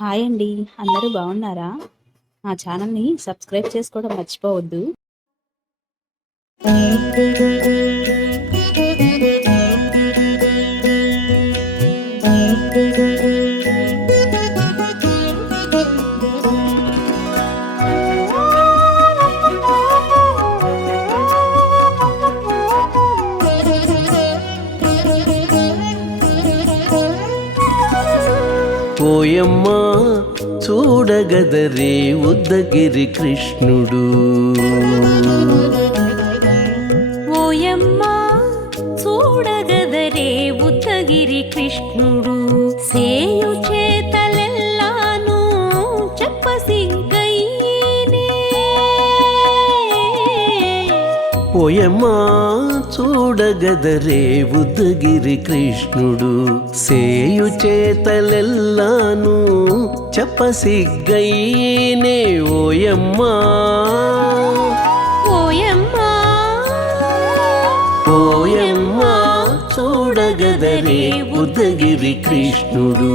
Hi అండి. అందరూ బాగున్నారా? మా ఛానల్‌ని సబ్స్క్రైబ్ చేసుకోవడం మర్చిపోవద్దు. ఓయమ్మా చూడగదరే ఉద్దగిరి కృష్ణుడు. ఓయమ్మా చూడగదరే ఉద్దగిరి కృష్ణుడు. సేయు చేతలెల్లాను చెప్పసిగ్గయ్యేనే. ఓయమ్మా చూడగదరే ఉద్దగిరి కృష్ణుడు. సేయు చేతలెల్లాను చెప్పసిగ్గయ్యేనే. ఓయమ్మా ఓయమ్మా ఓయమ్మా చూడగదరే ఉద్దగిరి కృష్ణుడు.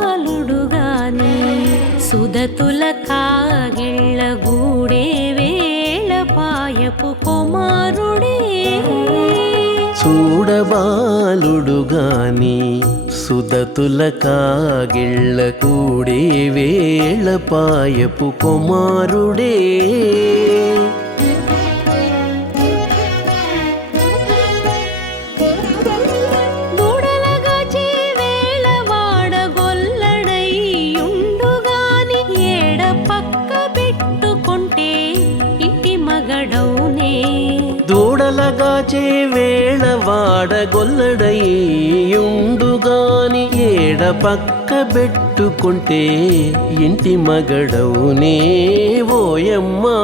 చూడబాలుడుగాని సుదతుల కాగిళ్ళ గూడే వేళ పాయపు కుమారుడే. చూడబాలుడుగాని సుదతుల కాగిళ్ళ కూడే వేళ పాయపు కుమారుడే. దూడలగాచి వేళ వాడగొల్లడయ్యుండుగాని ఏడ పక్క పెట్టుకుంటే ఇంటి మగడవునే. దూడలగాచే వేళ వాడగొల్లడయ్యుండుగాని ఏడ పక్క పెట్టుకుంటే ఇంటి మగడవునే. ఓయమ్మా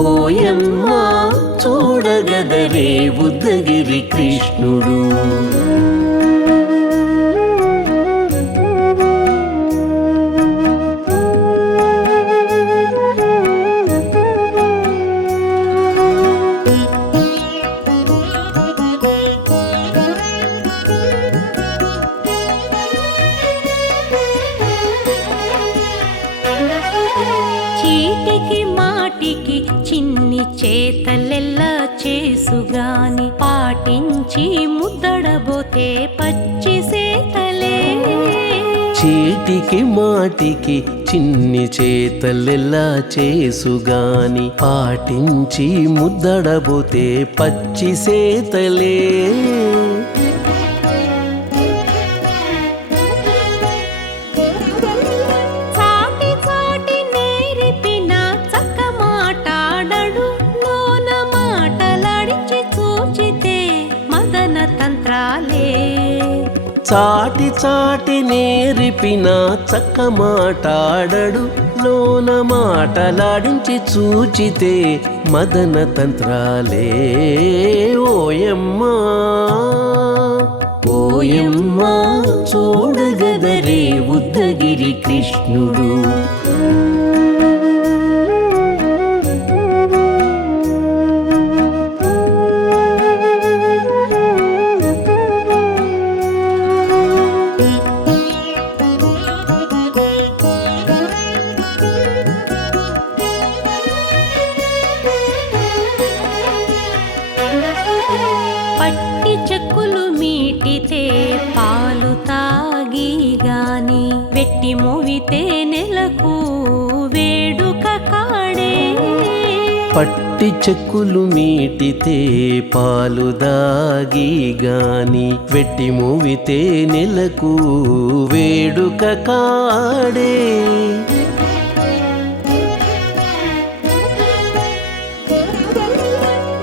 ఓయమ్మా చూడగదరే ఉద్దగిరి కృష్ణుడు. చీటికి మాటికి చిన్ని చేతలెల్లా చేసుగాని పాటించి ముద్దడబోతే పచ్చి సేతలే. చీటికి మాటికి చిన్ని చేతలెల్లా చేసుగాని పాటించి ముద్దడబోతే పచ్చి సేతలే. చాటి చాటి నేర్పిన చక్క మాటాడడు లోన మాటలాడించి చూచితే మదన తంత్రాలే. చాటి చాటి నేర్పిన చక్క మాటాడడు లోన మాటలాడించి చూచితే మదన తంత్రాలే. ఓయమ్మా ఓయమ్మా చూడగదరే ఉద్దగిరి కృష్ణుడు. పట్టి చెక్కులు మీటితే పాలు తాగి గాని వెట్టి మోవితే నెలకు వేడుక కాడే. పట్టి చెక్కులు మీటితే పాలు దాగి గాని వెట్టి మూవితే నెలకు వేడుక కాడే.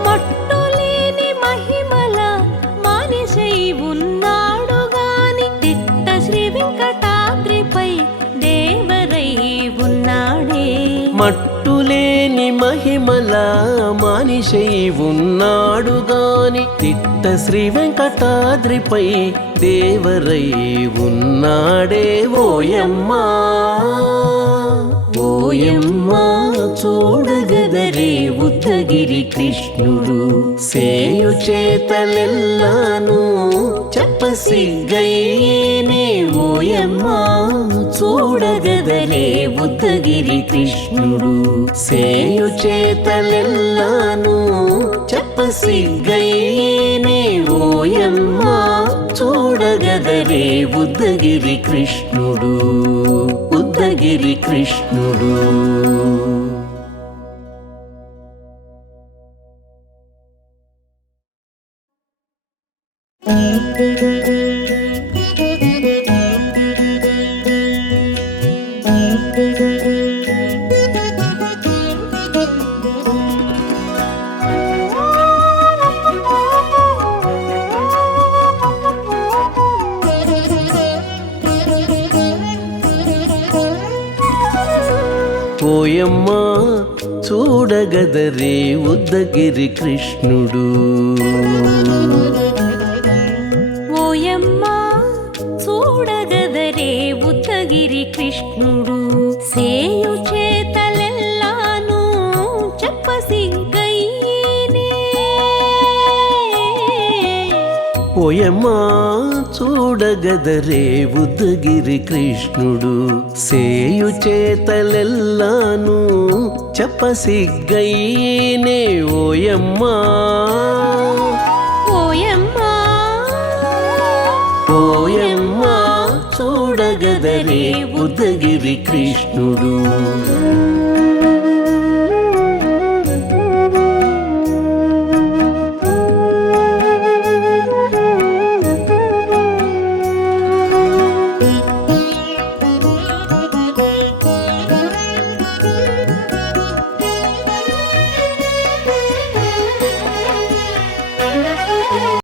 మట్టులేని మహిమల మానిసై ఉన్నాడు గాని తిట్ట శ్రీ వెంకటాద్రిపై దేవరై ఉన్నాడే. మట్టులేని మహిమల మానిషై ఉన్నాడు గాని తిట్ట శ్రీ వెంకటాద్రిపై దేవరై ఉన్నాడే ఓయమ్మా ఓయమ్మా చూడగదరే ఉద్దగిరి కృష్ణుడు సేయు చేతలెల్లాను చెప్పసిగ్గైనే ఓయమ్మా చూడగదరే ఉద్దగిరి కృష్ణుడు సేయు చేతలెల్లాను చెప్పసిగ్గైనే ఓయమ్మా చూడగదరే ఉద్దగిరి కృష్ణుడు ఉద్దగిరి కృష్ణుడు. ఓయమ్మా చూడగదరే ఉద్దగిరి కృష్ణుడు ఓయమ్మా చూడగదరే ఉద్దగిరి కృష్ణుడు సేయు చేతలెల్లాను చెప్పసిగ్గైనే ఓయమ్మా చూడగదరే ఉద్దగిరి కృష్ణుడు సేయు చేతలెల్లాను చెప్పసిగ్గైనే ఓయమ్మా ఓయమ్మా ఓయమ్మా చూడగదరే ఉద్దగిరి కృష్ణుడు.